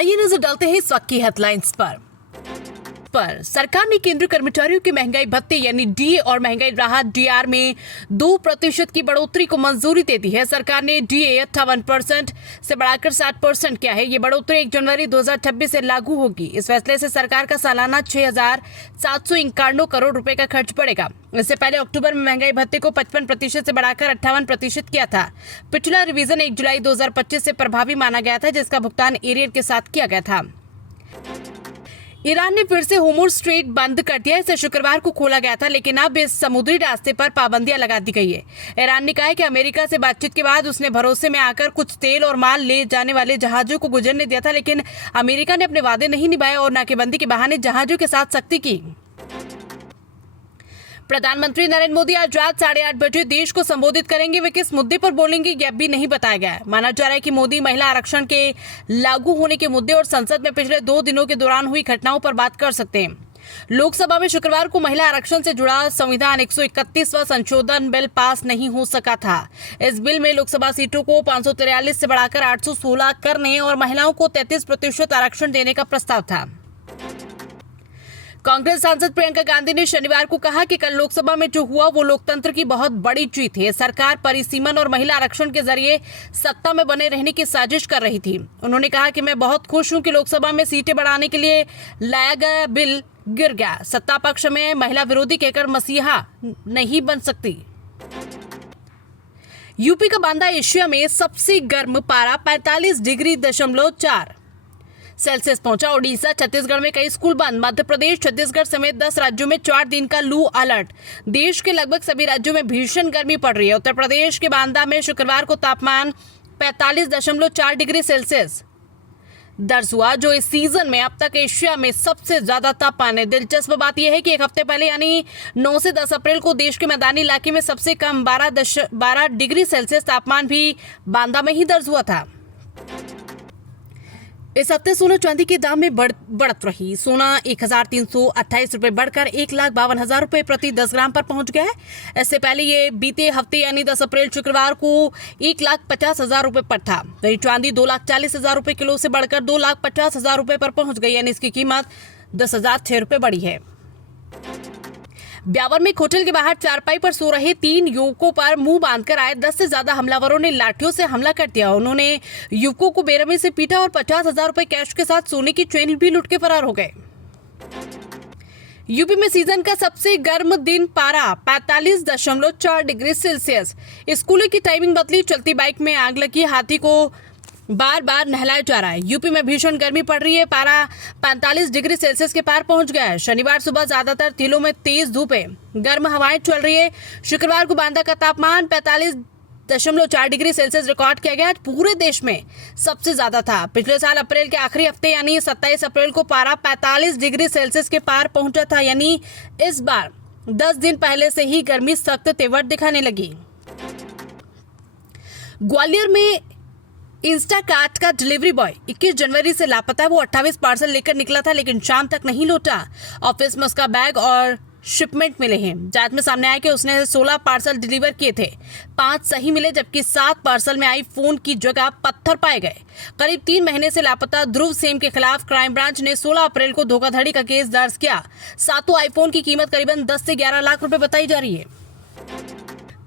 आइए नजर डालते हैं इस वक्त की हेडलाइंस पर सरकार ने केंद्रीय कर्मचारियों के महंगाई भत्ते यानी डीए और महंगाई राहत डीआर में 2% की बढ़ोतरी को मंजूरी दे दी है। सरकार ने डीए 58% से बढ़ाकर 60% किया है। ये बढ़ोतरी 1 जनवरी 2026 से लागू होगी। इस फैसले से सरकार का सालाना 6,791 करोड़ रुपए का खर्च पड़ेगा। इससे पहले अक्टूबर में महंगाई भत्ते को 55% से बढ़ाकर 58% किया था। पिछला रिवीजन 1 जुलाई 2025 से प्रभावी माना गया था, जिसका भुगतान एरियर के साथ किया गया था। ईरान ने फिर से होर्मुज़ स्ट्रेट बंद कर दिया। इसे शुक्रवार को खोला गया था, लेकिन अब इस समुद्री रास्ते पर पाबंदियां लगा दी गई है। ईरान ने कहा है कि अमेरिका से बातचीत के बाद उसने भरोसे में आकर कुछ तेल और माल ले जाने वाले जहाजों को गुजरने दिया था, लेकिन अमेरिका ने अपने वादे नहीं निभाए और नाकेबंदी के बहाने जहाजों के साथ सख्ती की। प्रधानमंत्री नरेंद्र मोदी आज रात 8:30 बजे देश को संबोधित करेंगे। वे किस मुद्दे पर बोलेंगे यह भी नहीं बताया गया है। माना जा रहा है कि मोदी महिला आरक्षण के लागू होने के मुद्दे और संसद में पिछले 2 दिनों के दौरान हुई घटनाओं पर बात कर सकते हैं। लोकसभा में शुक्रवार को महिला आरक्षण से जुड़ा संविधान 131वां संशोधन बिल पास नहीं हो सका था। इस बिल में लोकसभा सीटों को 543 से बढ़ाकर 816 करने और महिलाओं को 33% आरक्षण देने का प्रस्ताव था। कांग्रेस सांसद प्रियंका गांधी ने शनिवार को कहा कि कल लोकसभा में जो हुआ वो लोकतंत्र की बहुत बड़ी जीत है। सरकार परिसीमन और महिला आरक्षण के जरिए सत्ता में बने रहने की साजिश कर रही थी। उन्होंने कहा कि मैं बहुत खुश हूं कि लोकसभा में सीटें बढ़ाने के लिए लाया गया बिल गिर गया। सत्ता पक्ष में महिला विरोधी कहकर मसीहा नहीं बन सकती। यूपी का बांदा एशिया में सबसे गर्म पारा 45.4 सेल्सियस पहुंचा। ओडिशा छत्तीसगढ़ में कई स्कूल बंद। मध्य प्रदेश छत्तीसगढ़ समेत 10 राज्यों में 4 दिन का लू अलर्ट। देश के लगभग सभी राज्यों में भीषण गर्मी पड़ रही है। उत्तर प्रदेश के बांदा में शुक्रवार को तापमान 45.4 डिग्री सेल्सियस दर्ज हुआ, जो इस सीजन में अब तक एशिया में सबसे ज्यादा तापमान है। दिलचस्प बात यह है कि एक हफ्ते पहले यानी 9 से 10 अप्रैल को देश के मैदानी इलाके में सबसे कम 12 डिग्री सेल्सियस तापमान भी बांदा में ही दर्ज हुआ था। इस हफ्ते सोना चांदी के दाम में बढ़त रही। सोना 1,328 रुपए बढ़कर 1,52,000 रुपए प्रति 10 ग्राम पर पहुंच गया है। इससे पहले ये बीते हफ्ते यानी 10 अप्रैल शुक्रवार को 1,50,000 रुपए पर था। वही चांदी 2,40,000 रुपए किलो से बढ़कर 2,50,000 रुपए पर पहुंच गई, यानी इसकी कीमत 10,006 रुपए बढ़ी है। ब्यावर में एक होटल के बाहर चारपाई पर सो रहे 3 युवकों पर मुंह बांधकर आए 10 से ज्यादा हमलावरों ने लाठियों से हमला कर दिया। उन्होंने युवकों को बेरहमी से पीटा और 50,000 रुपए कैश के साथ सोने की चेन भी लूट के फरार हो गए। यूपी में सीजन का सबसे गर्म दिन पारा 45.4 डिग्री सेल्सियस। स्कूलों की टाइमिंग बदली, चलती बाइक में आग लगी, हाथी को बार बार नहलाया जा रहा है। यूपी में भीषण गर्मी पड़ रही है। पारा 45 डिग्री सेल्सियस के पार पहुंच गया है। शनिवार सुबह ज्यादातर जिलों में तेज धूप है, गर्म हवाएं चल रही है। शुक्रवार को बांदा का तापमान 45.4 डिग्री सेल्सियस रिकॉर्ड किया गया, पूरे देश में सबसे ज्यादा था। पिछले साल अप्रैल के आखिरी हफ्ते यानी 27 अप्रैल को पारा 45 डिग्री सेल्सियस के पार पहुंचा था, यानी इस बार 10 दिन पहले से ही गर्मी सख्त तेवर दिखाने लगी। ग्वालियर में इंस्टाकार्ट का डिलीवरी बॉय 21 जनवरी से लापता है। वो 28 पार्सल लेकर निकला था, लेकिन शाम तक नहीं लौटा। ऑफिस में उसका बैग और शिपमेंट मिले हैं। जांच में सामने आया कि उसने 16 पार्सल डिलीवर किए थे। 5 सही मिले, जबकि 7 पार्सल में आईफोन की जगह पत्थर पाए गए। करीब 3 महीने से लापता ध्रुव सेम के खिलाफ क्राइम ब्रांच ने 16 अप्रैल को धोखाधड़ी का केस दर्ज किया। 7 आईफोन की कीमत करीबन 10 से 11 लाख रुपए बताई जा रही है।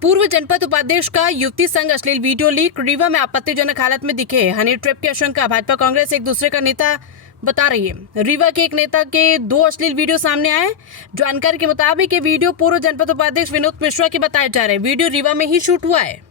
पूर्व जनपद उपाध्यक्ष का युवती संग अश्लील वीडियो लीक। रीवा में आपत्तिजनक हालत में दिखे हनी ट्रैप की आशंका। भाजपा कांग्रेस एक दूसरे का नेता बता रही है। रीवा के एक नेता के 2 अश्लील वीडियो सामने आए। जानकारी के मुताबिक ये वीडियो पूर्व जनपद उपाध्यक्ष विनोद मिश्रा के बताए जा रहे हैं। वीडियो रीवा में ही शूट हुआ है।